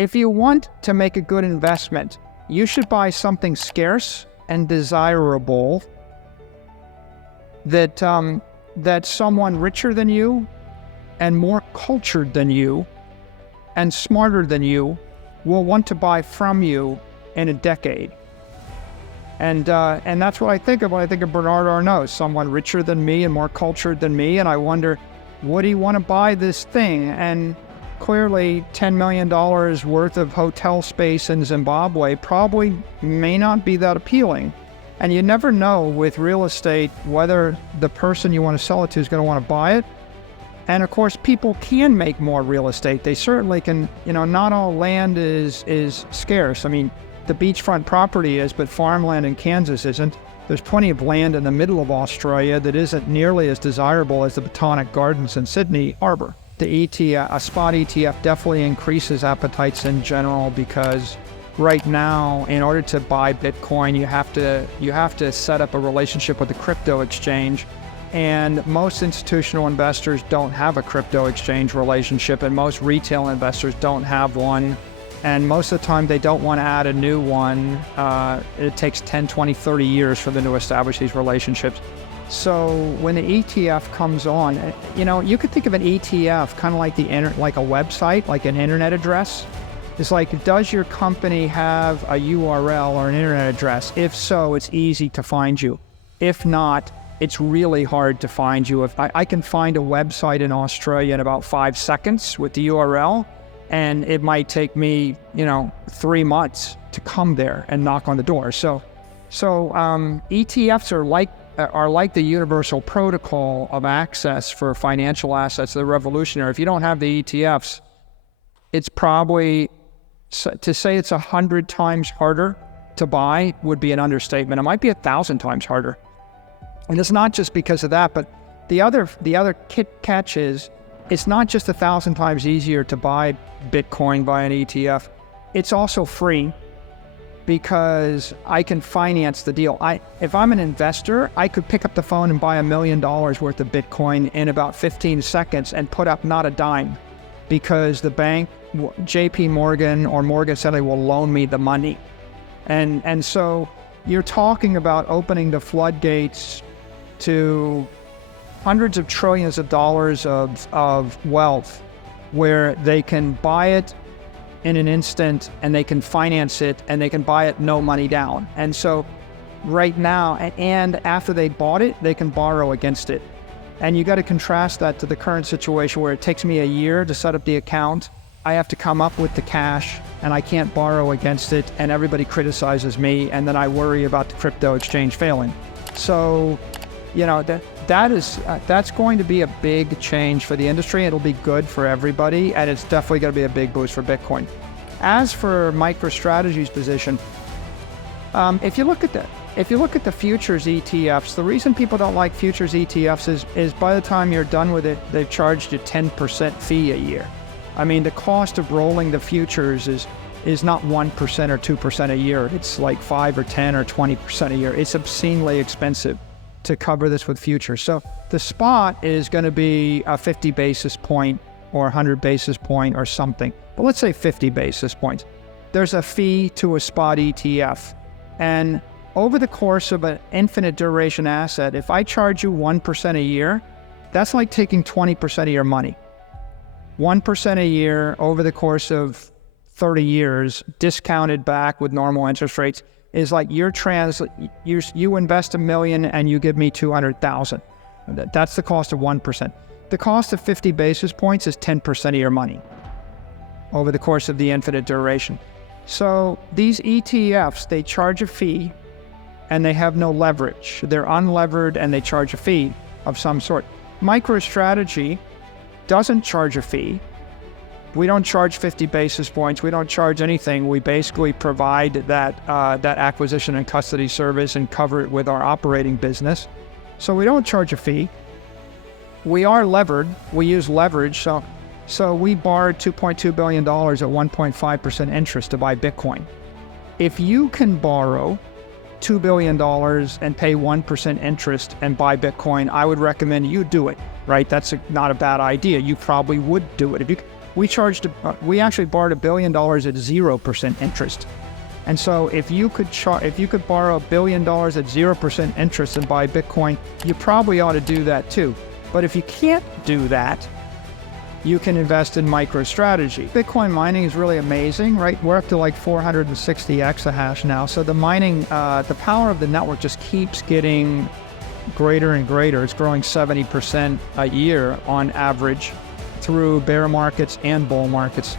If you want to make a good investment, you should buy something scarce and desirable that someone richer than you and more cultured than you and smarter than you will want to buy from you in a decade. And that's what I think of when I think of Bernard Arnault, someone richer than me and more cultured than me, and I wonder, would he want to buy this thing? And clearly $10 million worth of hotel space in Zimbabwe probably may not be that appealing. And you never know with real estate whether the person you want to sell it to is going to want to buy it. And of course, people can make more real estate. They certainly can, not all land is scarce. I mean, the beachfront property is, but farmland in Kansas isn't. There's plenty of land in the middle of Australia that isn't nearly as desirable as the Botanic Gardens in Sydney Harbor. The ETF, a spot ETF definitely increases appetites in general because right now, in order to buy Bitcoin, you have to set up a relationship with the crypto exchange. And most institutional investors don't have a crypto exchange relationship, and most retail investors don't have one. And most of the time, they don't want to add a new one. It takes 10, 20, 30 years for them to establish these relationships. So when the ETF comes on, you could think of an ETF kind of like like a website, like an internet address. It's like, does your company have a URL or an internet address? If so, it's easy to find you. If not, it's really hard to find you. If I can find a website in Australia in about 5 seconds with the URL, and it might take me, 3 months to come there and knock on the door. So ETFs are like the universal protocol of access for financial assets. They're revolutionary. If you don't have the ETFs, it's probably, to say it's 100 times harder to buy would be an understatement. It might be 1,000 times harder. And it's not just because of that, but the other catch is, it's not just 1,000 times easier to buy Bitcoin by an ETF. It's also free because I can finance the deal. If I'm an investor, I could pick up the phone and buy $1 million worth of Bitcoin in about 15 seconds and put up not a dime because the bank, JP Morgan or Morgan Stanley, will loan me the money. And so you're talking about opening the floodgates to hundreds of trillions of dollars of wealth where they can buy it in an instant and they can finance it and they can buy it no money down. And so right now, and after they bought it, they can borrow against it. And you got to contrast that to the current situation where it takes me a year to set up the account. I have to come up with the cash and I can't borrow against it, and everybody criticizes me, and then I worry about the crypto exchange failing. So, that's going to be a big change for the industry. It'll be good for everybody, and it's definitely going to be a big boost for Bitcoin. As for MicroStrategy's position, if you look at the futures ETFs, the reason people don't like futures ETFs is by the time you're done with it, they've charged you 10% fee a year. I mean, the cost of rolling the futures is not 1% or 2% a year. It's like 5 or 10 or 20% a year. It's obscenely expensive to cover this with futures. So the spot is going to be a 50 basis point or 100 basis point or something. But let's say 50 basis points. There's a fee to a spot ETF. And over the course of an infinite duration asset, if I charge you 1% a year, that's like taking 20% of your money. 1% a year over the course of 30 years, discounted back with normal interest rates, is like you invest $1 million and you give me 200,000. That's the cost of 1%. The cost of 50 basis points is 10% of your money over the course of the infinite duration. So these ETFs, they charge a fee and they have no leverage. They're unlevered and they charge a fee of some sort. MicroStrategy doesn't charge a fee. We don't charge 50 basis points. We don't charge anything. We basically provide that acquisition and custody service and cover it with our operating business. So we don't charge a fee. We are levered. We use leverage. So we borrowed $2.2 billion at 1.5% interest to buy Bitcoin. If you can borrow $2 billion and pay 1% interest and buy Bitcoin, I would recommend you do it, right? That's not a bad idea. You probably would do it. we actually borrowed $1 billion at 0% interest. And so if you could borrow $1 billion at 0% interest and buy Bitcoin, you probably ought to do that too. But if you can't do that, you can invest in MicroStrategy. Bitcoin mining is really amazing, right? We're up to like 460 exahash now. So the mining, the power of the network just keeps getting greater and greater. It's growing 70% a year on average through bear markets and bull markets.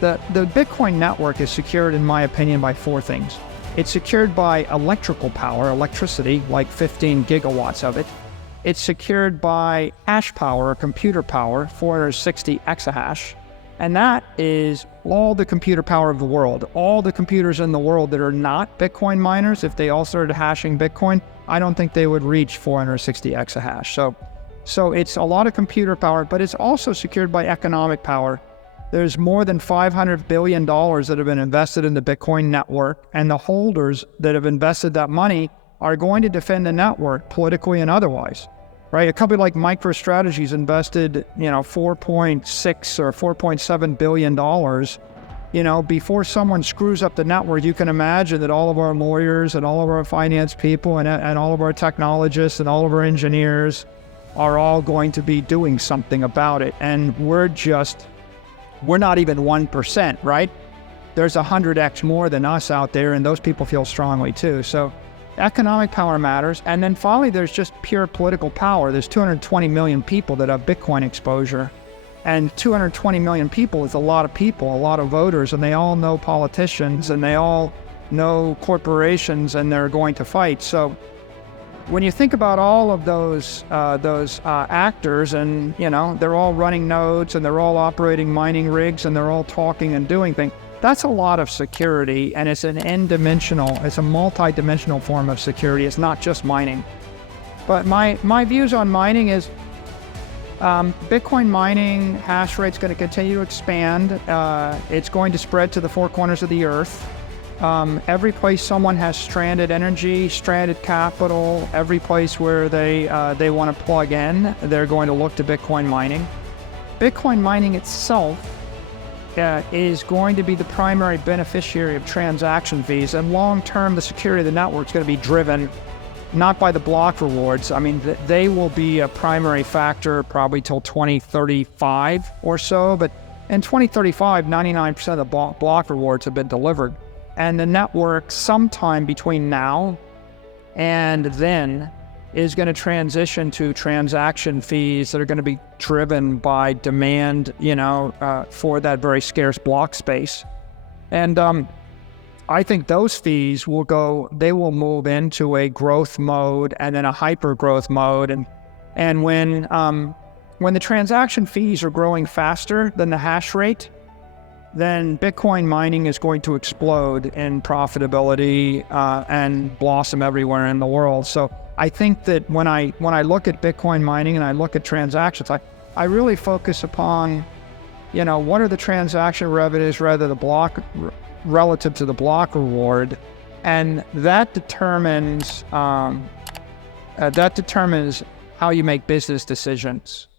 The Bitcoin network is secured, in my opinion, by four things. It's secured by electrical power, electricity, like 15 gigawatts of it. It's secured by hash power, computer power, 460 exahash. And that is all the computer power of the world. All the computers in the world that are not Bitcoin miners, if they all started hashing Bitcoin, I don't think they would reach 460 exahash. So it's a lot of computer power, but it's also secured by economic power. There's more than $500 billion that have been invested in the Bitcoin network, and the holders that have invested that money are going to defend the network politically and otherwise, right? A company like MicroStrategy's invested, $4.6 or $4.7 billion. Before someone screws up the network, you can imagine that all of our lawyers and all of our finance people and all of our technologists and all of our engineers are all going to be doing something about it. And we're not even 1%, right? There's 100x more than us out there, and those people feel strongly too. So economic power matters. And then finally, there's just pure political power. There's 220 million people that have Bitcoin exposure. And 220 million people is a lot of people, a lot of voters, and they all know politicians, and they all know corporations, and they're going to fight. So when you think about all of those actors, and they're all running nodes, and they're all operating mining rigs, and they're all talking and doing things, that's a lot of security, and it's it's a multi-dimensional form of security. It's not just mining. But my views on mining is Bitcoin mining hash rate's going to continue to expand. It's going to spread to the four corners of the earth. Every place someone has stranded energy, stranded capital, every place where they want to plug in, they're going to look to Bitcoin mining. Bitcoin mining itself is going to be the primary beneficiary of transaction fees, and long-term, the security of the network is going to be driven not by the block rewards. I mean, they will be a primary factor probably till 2035 or so, but in 2035, 99% of the block rewards have been delivered. And the network sometime between now and then is going to transition to transaction fees that are going to be driven by demand, for that very scarce block space. And I think those fees will move into a growth mode and then a hyper growth mode. And when the transaction fees are growing faster than the hash rate, then Bitcoin mining is going to explode in profitability and blossom everywhere in the world. So I think that when I look at Bitcoin mining and I look at transactions, I really focus upon, what are the transaction revenues relative to the block reward, and that determines how you make business decisions.